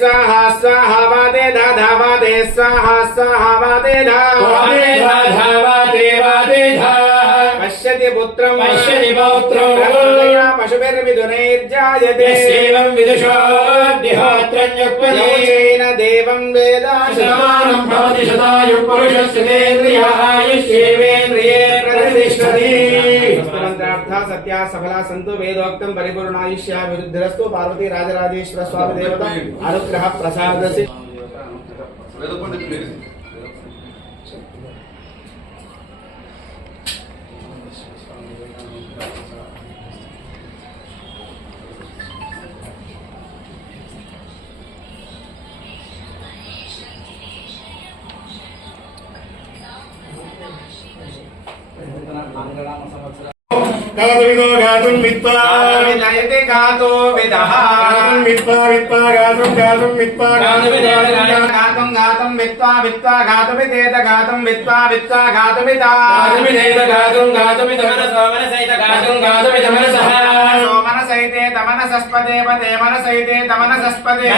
స్వాహ స్వాహ వాదే దాధా వాదే స్వాహ స్వాహ వాదే ధా పశ్యతి పుత్రం పశ్యతి పౌత్రం. ప్రకృతయా పశుభిర్విదునైర్జాయతే యస్యైవం విదుషోద్ధిహోత్రన్యుక్పదే యోచేన దేవం వేదా శతమానం భవతి శతాయు పురుషస్య తేంద్రియాయుష్యేవేంద్రియే ప్రతిష్టతి మంత్రార్థ సత్య సఫల సంతు వేదోక్తం పరిపూర్ణాయుష్య విరుద్ధరస్తు పార్వతీ రాజరాజేశ్వర స్వామి దేవత అనుగ్రహ ప్రసాదసి గాతుమిదో గాతుం విత్వా నయతి గాతో విదః గాతుం విత్వా విత్వా గాతుం గాతుం విత్వా గాతుం గాతుం విత్వా విత్వా గాతుమితేత గాతం విత్వా విత్వా గాతుమితా గాతుమిదేత గాతుం గాతుమిదమన సోమనసైత గాతుం గాతుమిదమనసః సోమనసైతే తమనసస్పదే పదే మనసైతే తమనసస్పదే